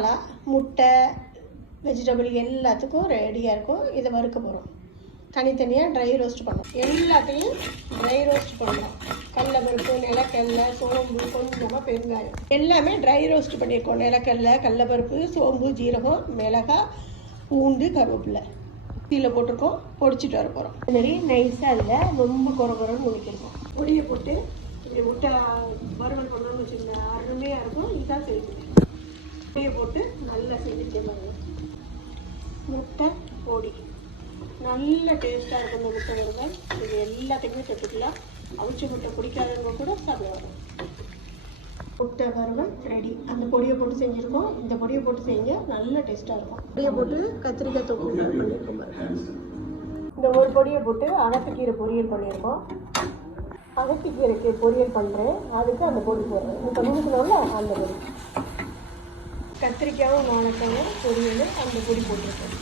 மசாலா முட்டை வெஜிடபிள் எல்லாத்துக்கும் ரெடியாக இருக்கும். இதை வறுக்க போகிறோம் தனித்தனியாக ட்ரை ரோஸ்ட் பண்ணோம். எல்லாத்தையும் ட்ரை ரோஸ்ட் பண்ணலாம். கடலப்பருப்பு நிலக்கடலை சோம்பு கொஞ்சமாக பெருங்காயம். எல்லாமே ட்ரை ரோஸ்ட் பண்ணியிருக்கோம் நிலக்கடலை கடலப்பருப்பு சோம்பு ஜீரகம் மிளகாய் பூண்டு கருவேப்பிலை. கீழே போட்டிருக்கோம். பொடிச்சிட்டு வர போகிறோம் இதுமாரி மாதிரி நைஸாக அதில் ரொம்ப குறை குறைன்னு முடிக்கிருக்கோம் பொடியை போட்டு இப்படி முட்டை வறுவல் பண்ணணும்னு வச்சுருந்தேன் அருமையாக இருக்கும். இதுதான் செய்யணும் போட்டு நல்லா செஞ்சுட்டே பாருங்க. முட்டை பொடி. நல்ல டேஸ்ட்டாக இருக்கும் இந்த முட்டை வறுவல் இது எல்லாத்துக்குமே தொட்டுக்கலாம். அவிச்ச முட்டை பிடிக்காதவங்க கூட சாப்பிடுவாங்க முட்டை வறுவல் ரெடி அந்த பொடியை போட்டு செஞ்சுருக்கோம். இந்த பொடியை போட்டு செய்யுங்க நல்ல டேஸ்ட்டாக இருக்கும். பொடியை போட்டு கத்திரிக்காய் தொக்கு பண்ணியிருக்கோம் இந்த ஒரு பொடியை போட்டு அகத்துக்கீரை பொரியல் பண்ணியிருக்கோம் அகத்துக்கீரைக்கு பொரியல் பண்ணுறேன் அதுக்கு அந்த பொடி போடுறேன். இப்போ நுணுக்கணும்ல அந்த பொடி. கத்திரிக்காயும் வாழைக்காயும் பொரியல் அந்த பொடி போட்டிருக்கேன்.